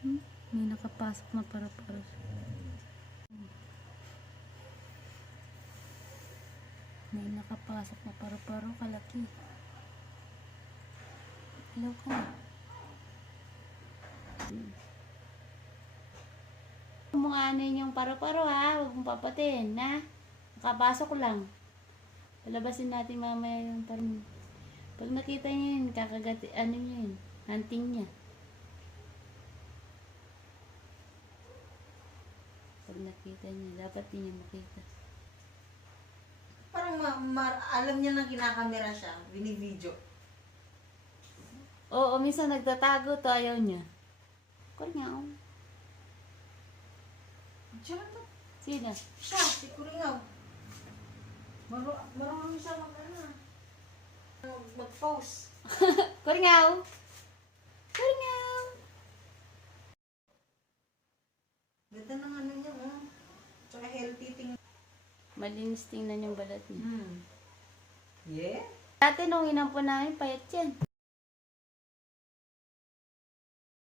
May nakapasok na para-para. May nakapasok na para-paro kalaki. Hello ka na. Mga ano yung paru-paro ha, huwag mong papatin na. Nakapasok lang. Palabasin natin mamaya yung parang. Pag nakita niyo yun, kakagati, ano niyo yun, hunting niya. Pag nakita niya, dapat din niya makita. Parang alam niya na kinakamera siya, binibidyo. Oo, minsan nagtatago to, ayaw niya. Kuringaw. Diyan to. Sino? Siya, si Kuringaw. Marunong siya mag-pose. Kuringaw! Kuringaw! Ganda ng ano niya, oh. Tsaka healthy tingnan. Malinis tingnan yung balat niya. Yeah? Dati nung inampun namin, payat yan.